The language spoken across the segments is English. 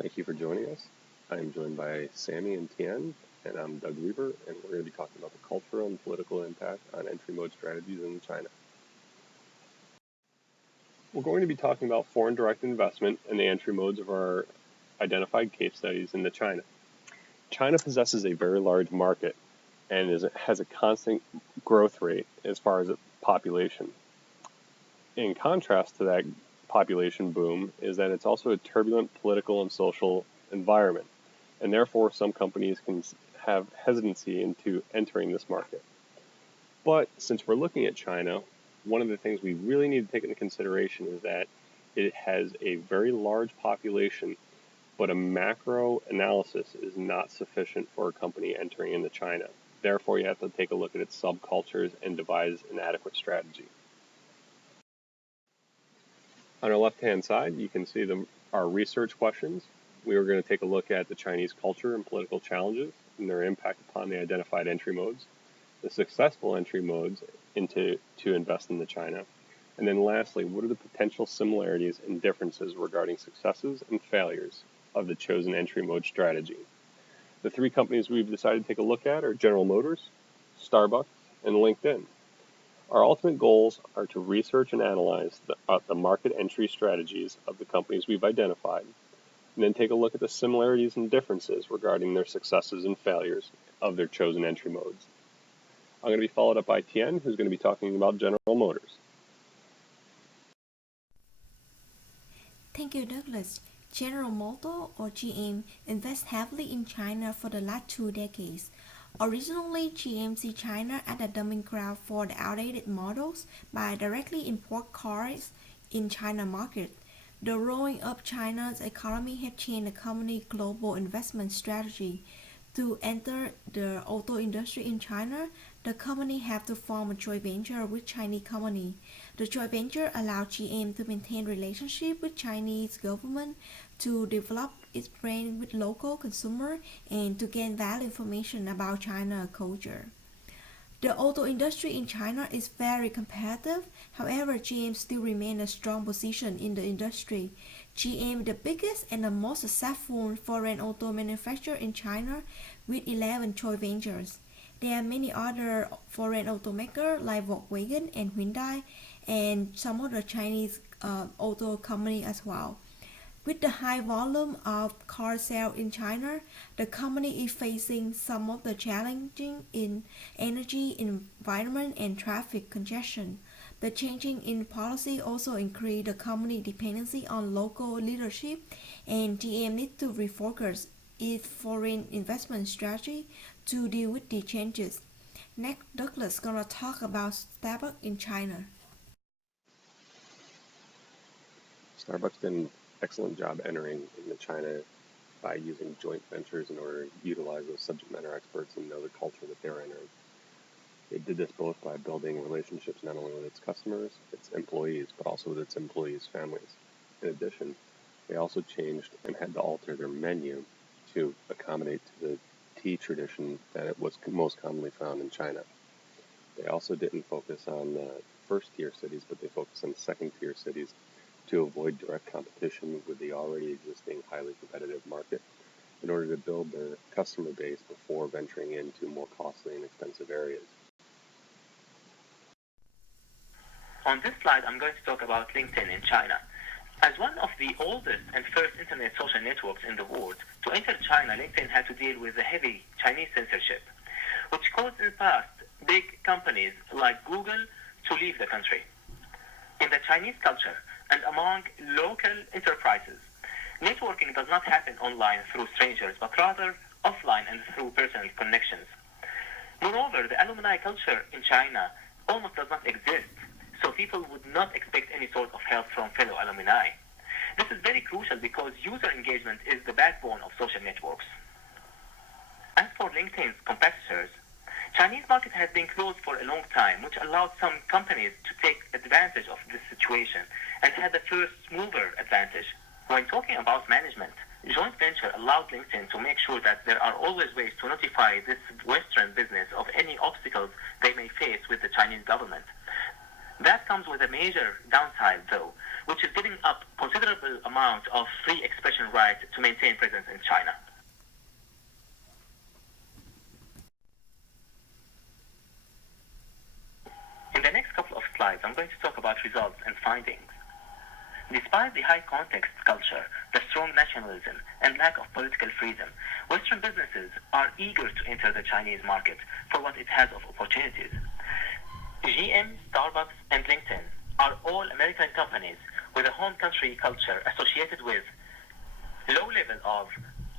Thank you for joining us. I am joined by Sammy and Tien, and I'm Doug Weaver, and we're going to be talking about the cultural and political impact on entry mode strategies in China. We're going to be talking about foreign direct investment and the entry modes of our identified case studies into China. China possesses a very large market and has a constant growth rate as far as its population. In contrast to that population boom is that it's also a turbulent political and social environment, and therefore some companies can have hesitancy into entering this market. But since we're looking at China, one of the things we really need to take into consideration is that it has a very large population, but a macro analysis is not sufficient for a company entering into China. Therefore, you have to take a look at its subcultures and devise an adequate strategy. On our left-hand side, you can see our research questions. We are going to take a look at the Chinese culture and political challenges and their impact upon the identified entry modes, the successful entry modes to invest into China, and then lastly, what are the potential similarities and differences regarding successes and failures of the chosen entry mode strategy. The three companies we've decided to take a look at are General Motors, Starbucks, and LinkedIn. Our ultimate goals are to research and analyze the market entry strategies of the companies we've identified, and then take a look at the similarities and differences regarding their successes and failures of their chosen entry modes. I'm going to be followed up by Tien, who's going to be talking about General Motors. Thank you, Douglas. General Motors, or GM, invests heavily in China for the last 2 decades. Originally, GM sees China as a dumping ground for the outdated models by directly import cars in China market. The growing up China's economy has changed the company's global investment strategy. To enter the auto industry in China, the company have to form a joint venture with Chinese company. The joint venture allows GM to maintain relationship with Chinese government, to develop its brand with local consumer, and to gain valuable information about China culture. The auto industry in China is very competitive. However, GM still remains a strong position in the industry. GM is the biggest and the most successful foreign auto manufacturer in China with 11 joint ventures. There are many other foreign automakers like Volkswagen and Hyundai and some other Chinese auto companies as well. With the high volume of car sales in China, the company is facing some of the challenges in energy, environment, and traffic congestion. The changing in policy also increased the company's dependency on local leadership, and GM needs to refocus its foreign investment strategy to deal with the changes. Next, Douglas is gonna talk about Starbucks in China. Starbucks did an excellent job entering into China by using joint ventures in order to utilize those subject matter experts and know the culture that they're entering. They did this both by building relationships not only with its customers, its employees, but also with its employees' families. In addition, they also changed and had to alter their menu to accommodate to the tea tradition that it was most commonly found in China. They also didn't focus on first-tier cities, but they focused on second-tier cities to avoid direct competition with the already existing highly competitive market in order to build their customer base before venturing into more costly and expensive areas. On this slide, I'm going to talk about LinkedIn in China. As one of the oldest and first internet social networks in the world, to enter China, LinkedIn had to deal with the heavy Chinese censorship, which caused in the past big companies like Google to leave the country. In the Chinese culture and among local enterprises, networking does not happen online through strangers, but rather offline and through personal connections. Moreover, the alumni culture in China almost does not exist, so people would not expect any sort of help from fellow alumni. This is very crucial because user engagement is the backbone of social networks. As for LinkedIn's competitors, Chinese market has been closed for a long time, which allowed some companies to take advantage of this situation and had the first mover advantage. When talking about management, joint venture allowed LinkedIn to make sure that there are always ways to notify this Western business of any obstacles they may face with the Chinese government. That comes with a major downside, though, which is giving up considerable amounts of free expression rights to maintain presence in China. In the next couple of slides, I'm going to talk about results and findings. Despite the high context culture, the strong nationalism, and lack of political freedom, Western businesses are eager to enter the Chinese market for what it has of opportunities. GM, Starbucks, and LinkedIn are all American companies with a home country culture associated with low level of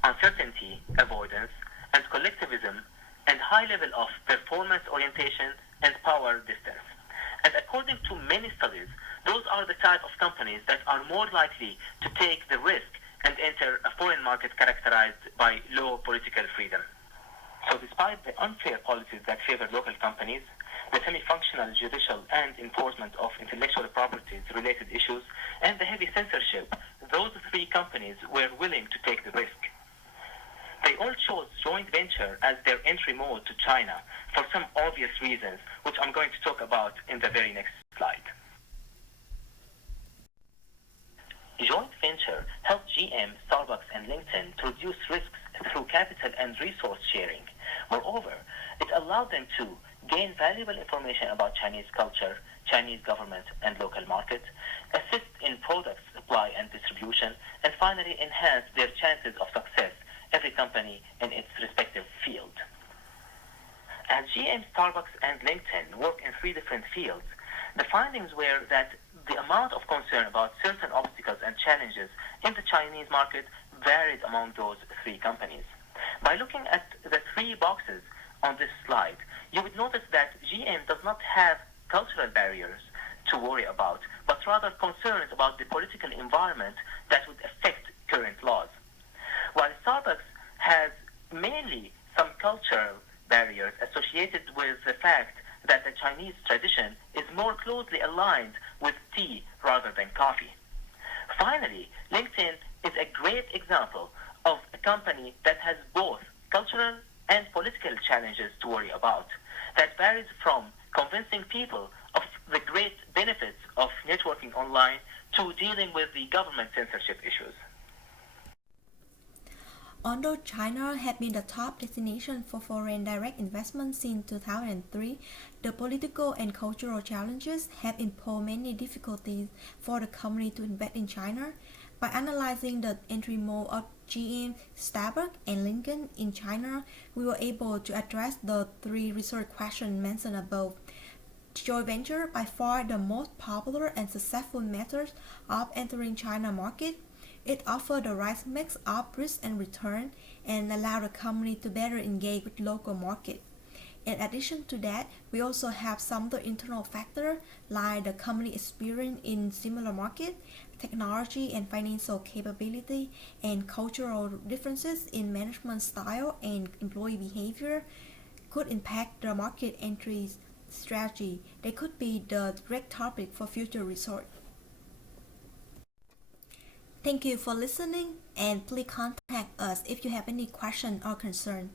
uncertainty avoidance and collectivism and high level of performance orientation and power distance. And according to many studies, those are the type of companies that are more likely to take the risk and enter a foreign market characterized by low political freedom. So despite the unfair policies that favor local companies, the semi-functional judicial and enforcement of intellectual property related issues, and the heavy censorship, those three companies were willing to take the risk. They all chose joint venture as their entry mode to China for some obvious reasons, which I'm going to talk about in the very next slide. Joint venture helped GM, Starbucks, and LinkedIn to reduce risks through capital and resource sharing. Moreover, it allowed them to gain valuable information about Chinese culture, Chinese government, and local market, assist in product supply and distribution, and finally enhance their chances of success, every company in its respective field. As GM, Starbucks, and LinkedIn work in three different fields, the findings were that the amount of concern about certain obstacles and challenges in the Chinese market varied among those three companies. By looking at the three boxes on this slide, you would notice that GM does not have cultural barriers to worry about, but rather concerns about the political environment that would affect current laws. While Starbucks has mainly some cultural barriers associated with the fact that the Chinese tradition is more closely aligned with tea rather than coffee. Finally, LinkedIn is a great example of a company that has both cultural and political challenges to worry about, that varies from convincing people of the great benefits of networking online to dealing with the government censorship issues. Although China had been the top destination for foreign direct investment since 2003, the political and cultural challenges have imposed many difficulties for the company to invest in China. By analyzing the entry mode of GM, Starbucks, and Lincoln in China, we were able to address the three research questions mentioned above. Joint venture, by far the most popular and successful method of entering China market. It offers the right mix of risk and return and allows the company to better engage with local market. In addition to that, we also have some other internal factors like the company experience in similar market, technology and financial capability, and cultural differences in management style and employee behavior could impact the market entry strategy. They could be the direct topic for future research. Thank you for listening, and please contact us if you have any question or concern.